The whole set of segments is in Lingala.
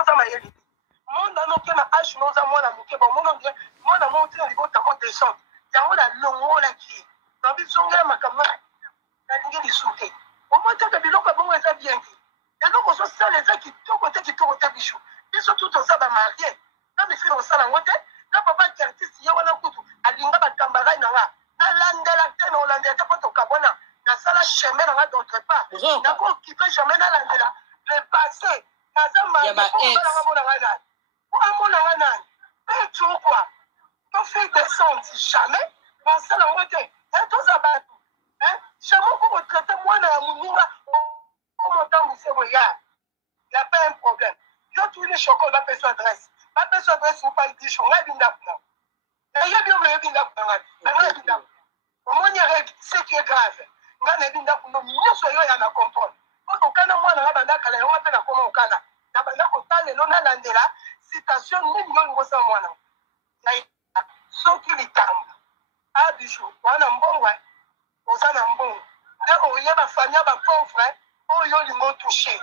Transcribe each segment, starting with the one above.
oza mayeli monde anoke na age noza mwana moke bomona ndie mwana monti na libota mo descend yango na longola ki na bisongela makambo na lingi lisute omotaka biloko bongo eza bien ki eloko ososala eza kitoko te biso biso tout oza bamarie na mifili osala yango te na papa ki artiste ye wana kutu alinga bakambarai na nga nalandela te na olandela te mpo tokabona nasala chemin na nga d'autre part nakokite jamais nalandela le passé naza maieosalanga monanga nani po amonanga nani mpe tukwa tofi descendre jamais basala yango te toza bato jamais okokotraite mwana ya moninga omotambuse boya ya pas un problème yo tuni chocolat bapeso adresse opai disho ngai bindako na nayebi oyo nayebi ndako na ngai ngai bindako omoni règle ce qui est grave ngai nayebi ndako no nyonso yo ya na comprendre po okana mwana nga bandakala yango mpe nakoma okana na banda kotala lelo nalandela citation nini yo lingosa mwana soki likambo abisho wana mbongo oza na mbongo te oyeba famille ya bapauvre oyo olingo touche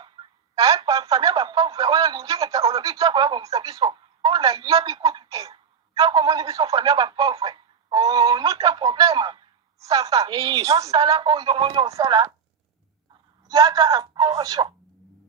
famille ya bapauvre oyo olingi olobi kia koya bongisa biso oyo nayebi kutu te yo komoni biso famille ya bapauvre nuta problème ça va yosala oyo omoni osala yaka approche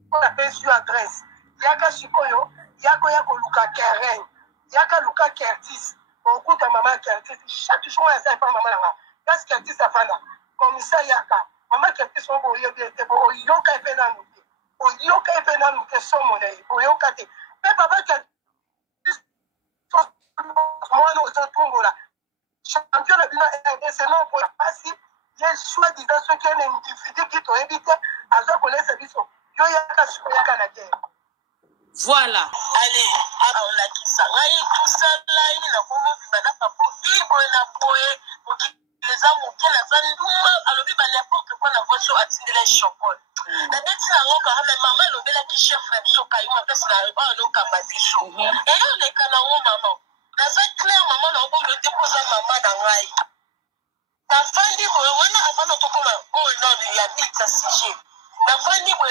mpo napesi yo adresse yaka sikoyo yakoya koluka terrain yaka luka kertis okuta mama kertis chaque jour eza epa mama nanga kasi kertis afanda komisa yaka mama kertis oyo boyebi ete oyoka epe nanu te oyoka epe nanu te somo na ye oyoka te mpe papa kertis mwana ozotungola champion na bino rdc non mpo ya pasi ye soi disant soki ene individu ki toyebi te aza kolesa biso yo yaka sikoyaka na guerre. Voilà. Allez, on l'a dit ça. Tout ça là, il a vraiment vu madame papa vivre na boye pour les amours qui la zanduma alors il va n'importe quoi la voiture a tiré les chocolat. La bête là on quand même maman le bela qui chef frère soka il m'a fait ça on no kabati show. Et on est kana on maman. Na ça clair maman na on le déposer maman dans ngai. Ta fandi ko wana avant to koma oh non il y a vite sujet. Na fandi ko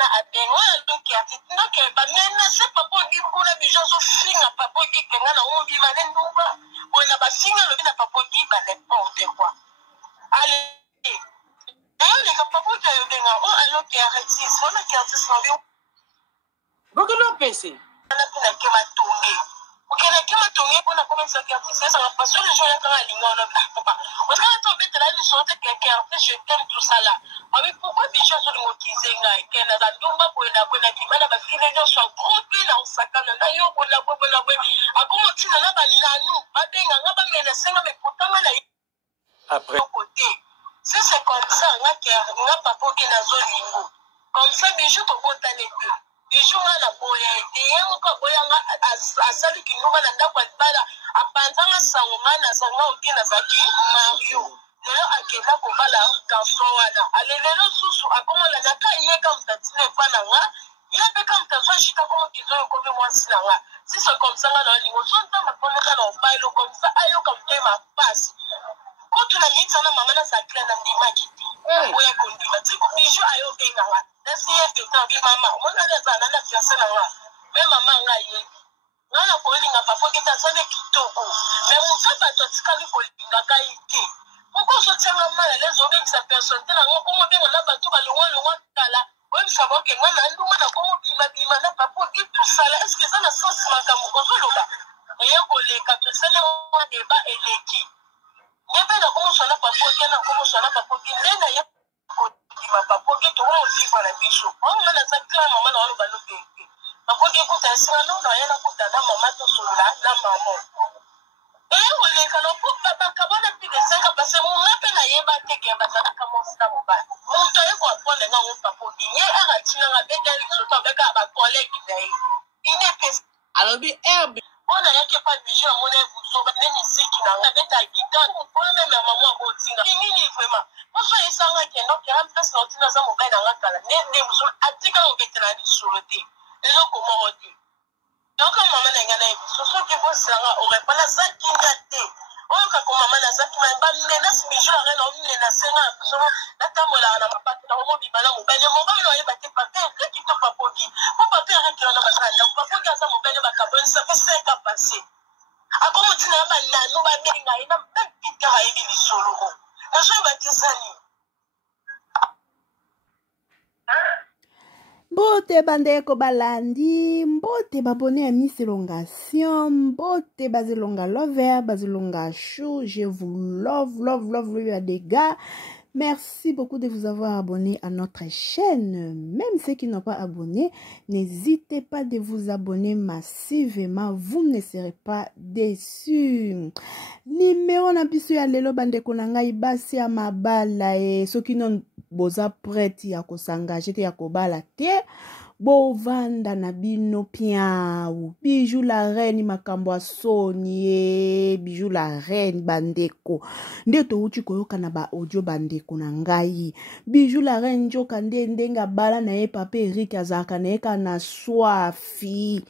na abeno donc ya donc ba mena se papa di ko na bijo so finga papa di kenga na o bi mane nduba bona ba finga lo na papa di ba n'importe quoi allez et les papa di yo benga o alors que artiste on a qui artiste na bi beaucoup de PC na kuna kema tongi okena kema tongi bona commence à artiste ça va passer les gens là quand linga na papa on va tomber dans la sorte quelqu'un je t'aime tout ça là mais pourquoi bijo so motiser ngai kena za ndumba ko na bona kimana ba file nyo so groupe na osakana na yo bona akomo tina na ba nanu ba benga ngaba mena senga me potanga na après côté c'est comme ça nga papa ki na zo lingo comme ça bijo to botane te bijo na boya te yango ko boya nga asali kinuma na ndako bala apanzanga sango na sanga okina zaki Mario lelo akenda kobala garçon wana alelelo susu akomola na ka yeka mtatine pana nga yebe ka mtazo shika komo kizo kobe mwasi na nga si c'est comme ça nga na lingo so ntamba komeka na obailo comme ça ayo ka mtema passe ko tuna nitsa na mama na sakla na ndima kiti oya kondima tiko bijo ayo benga nga na si yebe ta bi mama mona na zana na fiancé na nga me mama nga yebi ngana ko linga papa kita sane kitoko me mutaba to tsikali ko linga ka ite pourquoi je tiens maman les hommes qui sa personne tena ngo komo benga na bato ba longo kala on sabo ke ngana nduma na komo bima na papa ki tout ça là est-ce que ça na sens makamu ko zoloba rien ko le ka to sele mo débat eleki yebe na komo sona papa ki na komo sona papa ki ndena ye ko bima papa ki to mo vivre la bicho on na za kla maman na ba lobe papa ki ko ta sina no na yana ko ta na maman to sula na maman et on les canons pour papa kabona pi de 5 parce que mon appel na yeba te ke bazana commence na mo ba mon to e ko prendre na on papa dinye ara tina na beka so to beka ba collègue dai ine pes alors bi herbe on a yake pas bijou mon e so ba ni musique na beta guitare on même maman ko tinga ni vraiment on so esanga ke no ke place na tina za mo ba na ngakala ne muso atika o betena di surete elo ko mo odi donc maman na ngana so so ke bo sanga o repala ça kinga te oyo kako mama nazaki mayemba menace bijou la reine omenacenga somo natambolaka na mapati na omobima na mobali mobali oyeba te pape ereki to papoki po pape ereki wana bazala ndako papoki aza mobali bakabonisa mpe 5 ans passé akomotina ya banano babenga ye na mpitaka ayebi lisoloko nazoyeba te ezali Mbote bandeko balandi, mbote babone à Miss Elongation, mbote bazilonga lover, bazilonga chou, je vous love les gars. Merci beaucoup de vous avoir abonné à notre chaîne. Même ceux qui n'ont pas abonné, n'hésitez pas de vous abonner massivement. Vous ne serez pas déçus. Numéro na biso ya lelo bandeko na ngai basi ya mabala e soki non boza prête ya kosangaje te ya kobala te bovanda na bino piau bijou la reine makambo asoni bijou la reine bandeko nde touti koyoka na ba audio bandeko na ngai bijou la reine njoka nde ndenga bala na ye papa Eric azaka na eka na swafi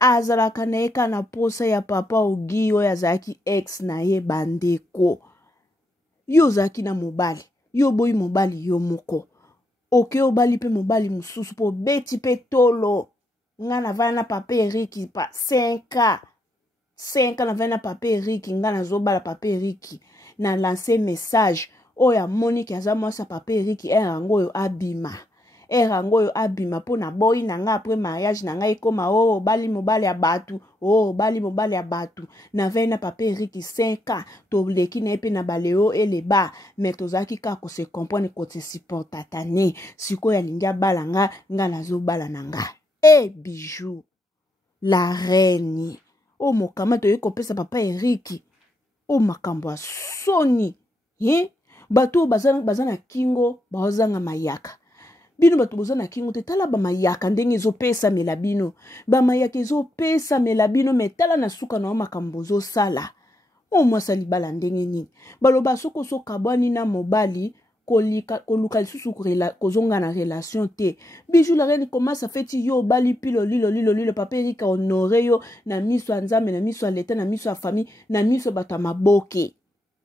azalaka na eka na posa ya papa Ogi oyo azalaki ex na ye bandeko yo ozalaki na mobali yo boyi mobali yo moko oke obali pe mobali mususu po beti pe tolo nga na vana papa Eric pa 5 na vana papa Eric nga na zobala papa Eric na lancer message oya Monique aza mwasa papa Eric erango oyo abima po na boyi na nga après mariage na nga ekoma bali mobali ya batu bali mobali ya batu na vena papa Eric 5 ans to leki na epe na baleo eleba mais tozaki ka ko se comprendre ko te supporta tane siko ya lingia bala nga nazo bala na nga bijou la reine mokama to yeko pesa papa Eric makambo soni bato bazana kingo bazanga mayaka bino bato bozana kingo te tala ba mayaka ndenge ezopesa melabino ba mayaka ezopesa melabino metala na suka na makambo zo sala mwasa libala ndenge nini baloba soko soka bwani na mobali koluka lisusu kozonga na relation te bijou la reine commence à feti yo bali pilo lilo papa Eric honoré yo na miso ya nzambe na miso ya leta na miso ya famille na miso bata maboke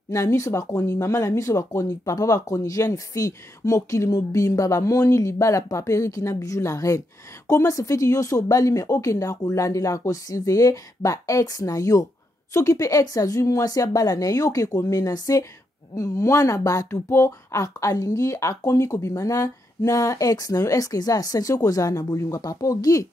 na miso bakoni mama na miso bakoni papa bakoni jeune fille mokili mobimba bamoni libala papa Eric na bijou la reine comment se fait yo so bali mais okenda ko landela ko surveiller ba ex na yo soki pe ex azui mwasi ya bala na yo ke ko menacer mwana batu po alingi akomi ko bimana na ex na yo est-ce que ça senso ko za na bolingo papa Ogi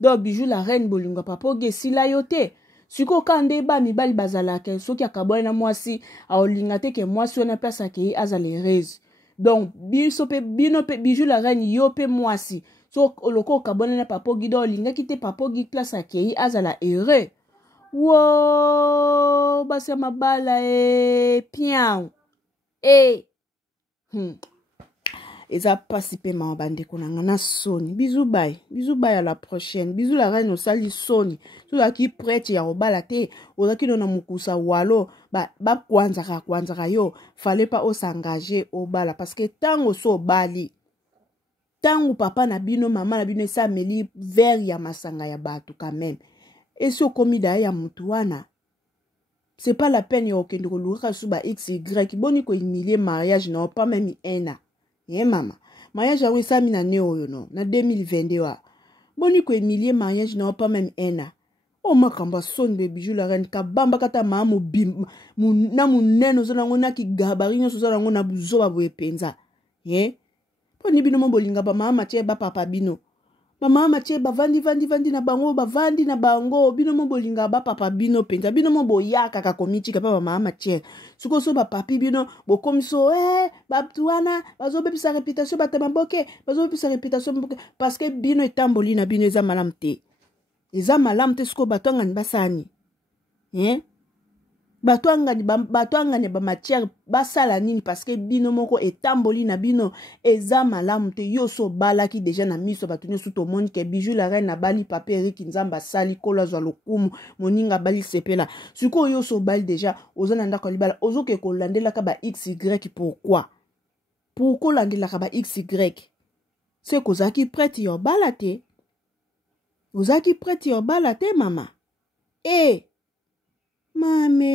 donc bijou la reine bolingo papa Ogi sila yo te siko kande ba mibali bazalaka soki akaboye na mwasi aolinga te ke mwasi wana place ke azale reze donc biso pe bino pe bijou la reine yo pe mwasi so loko kabone na papa Ogi do linga kite papa Ogi place ke azala heureux basi mabala pian eza pasi pe ma bandeko na ngana soni bisous bye à la prochaine bisous la reine osali soni sola ki prête ya obala te ozaki na mukusa walo ba kwanzaka yo fallait pas s'engager obala parce que tango so bali tango papa na bino mama na bino esa meli vers ya masanga ya batu quand même et si okomida ya mutu wana c'est pas la peine ya okende koluka suba xy boni ko humilier mariage na pas même ena mama mariage yango esami na ne oyo no na 2022 boni ko humilier mariage na pas même ena makamba son be bijou la reine kabamba kata mama bim na muneno zo nango na ki gabarinyo zo nango na buzoba boye penza poni bino mo bolinga ba mama tie ba papa bino ba mama tie ba vandi na bango ba vandi na bango bino mo bolinga ba papa bino penza bino mo boyaka ka komiti ka ba mama tie suko so ba papi bino bo komiso ba tuana bazo bepisa réputation ba tamaboke bazo bepisa réputation parce que bino etamboli na bino eza malamte suko batwanga ni basani batwangani ba matière basala nini parce que bino moko etamboli na bino eza malamu te yo so balaki déjà na miso batunyo suto monike bijou la reine na bali papa Eric nzamba sali kola zwa lokumu moninga bali sepela suko yo so bali déjà ozana ndako libala ozoke ko landela ka ba xy pourquoi landela ka ba xy c'est kozaki prête yo bala te ozaki prête yo bala te mama Mame.